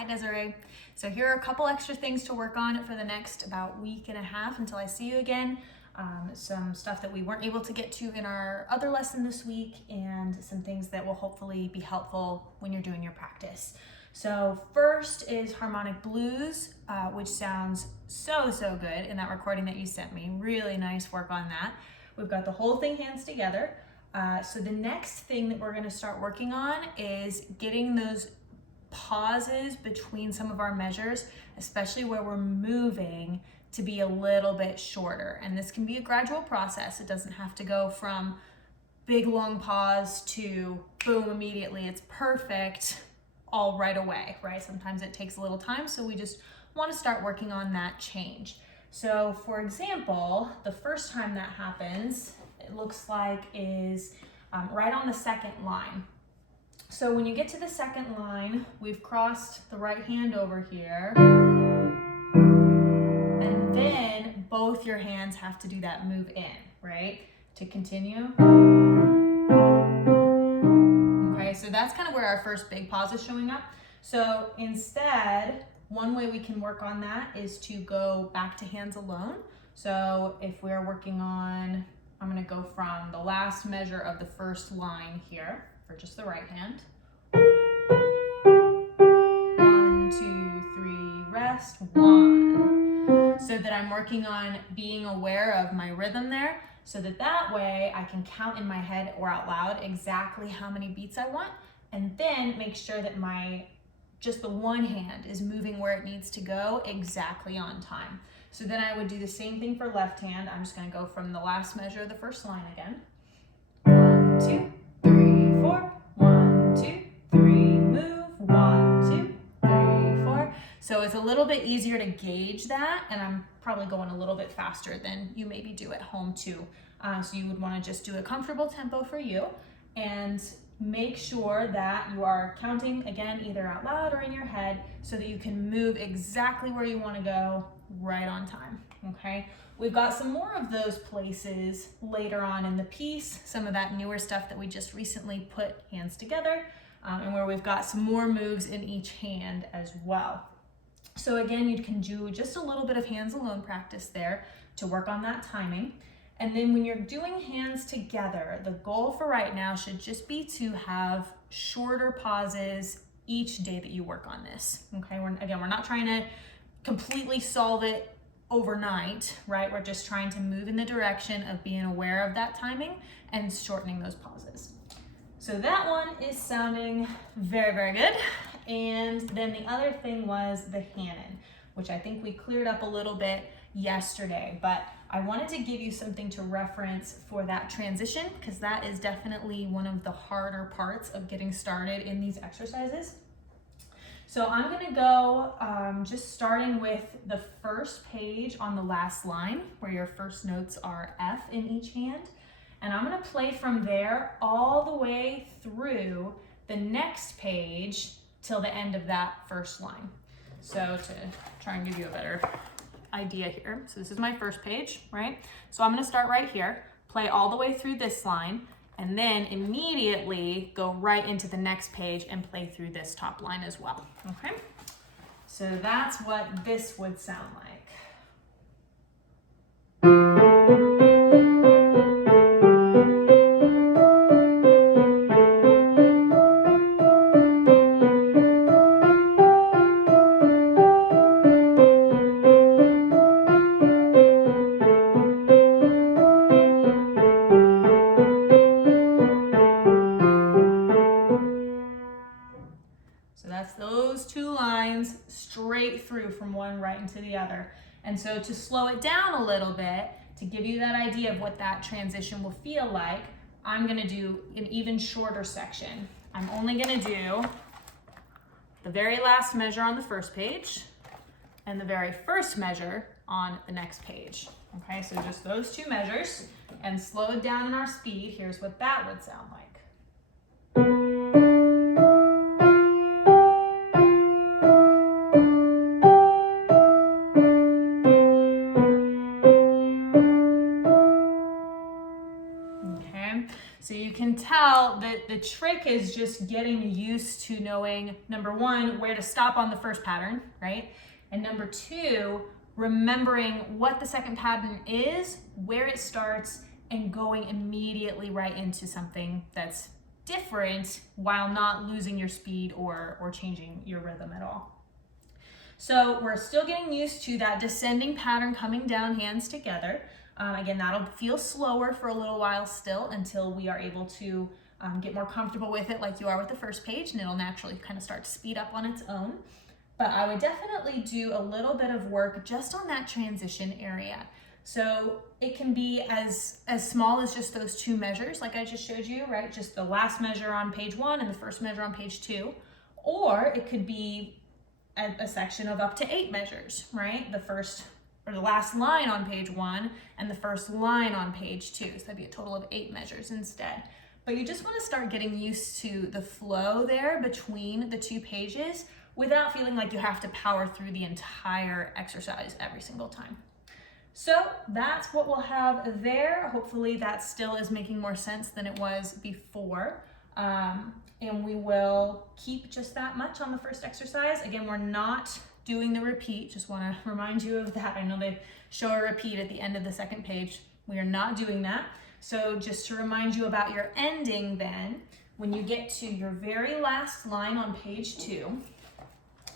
Hi Desirae. So here are a couple extra things to work on for the next about week and a half until I see you again. Some stuff that we weren't able to get to in our other lesson this week, and some things that will hopefully be helpful when you're doing your practice. So first is harmonic blues, which sounds so good in that recording that you sent me. Really nice work on that. We've got the whole thing hands together. So the next thing that we're going to start working on is getting those pauses between some of our measures, especially where we're moving, to be a little bit shorter. And this can be a gradual process. It doesn't have to go from big long pause to boom, immediately it's perfect all right away, right? Sometimes it takes a little time, so we just want to start working on that change. So for example, the first time that happens, it looks like is right on the second line. So when you get to the second line, we've crossed the right hand over here, and then both your hands have to do that move in, right? To continue. Okay, so that's kind of where our first big pause is showing up. So instead, one way we can work on that is to go back to hands alone. So if we're working on, I'm gonna go from the last measure of the first line here for just the right hand. 1, 2, 3, rest, 1. So that I'm working on being aware of my rhythm there, so that way I can count in my head or out loud exactly how many beats I want, and then make sure that just the one hand is moving where it needs to go exactly on time. So then I would do the same thing for left hand. I'm just gonna go from the last measure of the first line again. 1, 2, 3, 4. 1, 2, 3, move. 1, 2, 3, 4. So it's a little bit easier to gauge that, and I'm probably going a little bit faster than you maybe do at home too. So you would wanna just do a comfortable tempo for you, and make sure that you are counting, again, either out loud or in your head, so that you can move exactly where you wanna go right on time, okay? We've got some more of those places later on in the piece, some of that newer stuff that we just recently put hands together, and where we've got some more moves in each hand as well. So again, you can do just a little bit of hands alone practice there to work on that timing. And then when you're doing hands together, the goal for right now should just be to have shorter pauses each day that you work on this, okay? We're not trying to completely solve it overnight, right? We're just trying to move in the direction of being aware of that timing and shortening those pauses. So that one is sounding very good. And then the other thing was the Hanon, which I think we cleared up a little bit yesterday, but I wanted to give you something to reference for that transition, because that is definitely one of the harder parts of getting started in these exercises. So I'm gonna go just starting with the first page on the last line, where your first notes are F in each hand. And I'm gonna play from there all the way through the next page till the end of that first line. So to try and give you a better idea here. So this is my first page, right? So I'm gonna start right here, play all the way through this line, and then immediately go right into the next page and play through this top line as well, okay? So that's what this would sound like. That's those two lines straight through from one right into the other. And so to slow it down a little bit, to give you that idea of what that transition will feel like, I'm gonna do an even shorter section. I'm only gonna do the very last measure on the first page and the very first measure on the next page. Okay, so just those two measures, and slowed down in our speed, here's what that would sound like. So you can tell Well, the trick is just getting used to knowing, number one, where to stop on the first pattern, right? And number two, remembering what the second pattern is, where it starts, and going immediately right into something that's different while not losing your speed or changing your rhythm at all. So we're still getting used to that descending pattern coming down, hands together. Again, that'll feel slower for a little while still until we are able to get more comfortable with it like you are with the first page, and it'll naturally kind of start to speed up on its own. But I would definitely do a little bit of work just on that transition area. So it can be as small as just those 2 measures like I just showed you, right? Just the last measure on page 1 and the first measure on page 2. Or it could be a section of up to 8 measures, right? The first or the last line on page 1 and the first line on page 2. So that'd be a total of 8 measures instead. But you just want to start getting used to the flow there between the 2 pages without feeling like you have to power through the entire exercise every single time. So that's what we'll have there. Hopefully that still is making more sense than it was before. And we will keep just that much on the first exercise. Again, we're not doing the repeat. Just want to remind you of that. I know they show a repeat at the end of the second page. We are not doing that. So just to remind you about your ending then, when you get to your very last line on page 2,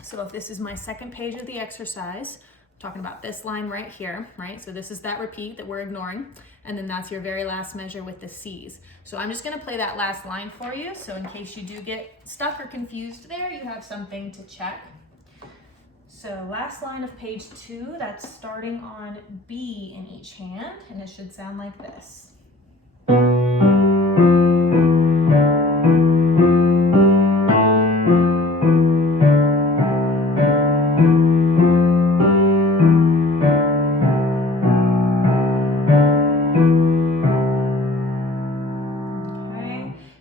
so if this is my second page of the exercise, I'm talking about this line right here, right? So this is that repeat that we're ignoring. And then that's your very last measure with the C's. So I'm just gonna play that last line for you. So in case you do get stuck or confused there, you have something to check. So last line of page 2, that's starting on B in each hand, and it should sound like this.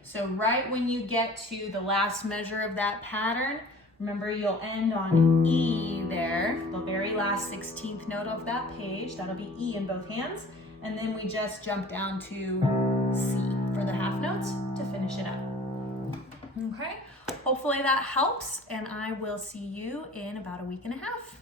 So right when you get to the last measure of that pattern, remember you'll end on E there, the very last 16th note of that page. That'll be E in both hands. And then we just jump down to C for the half notes to finish it up. Okay, hopefully that helps, and I will see you in about a week and a half.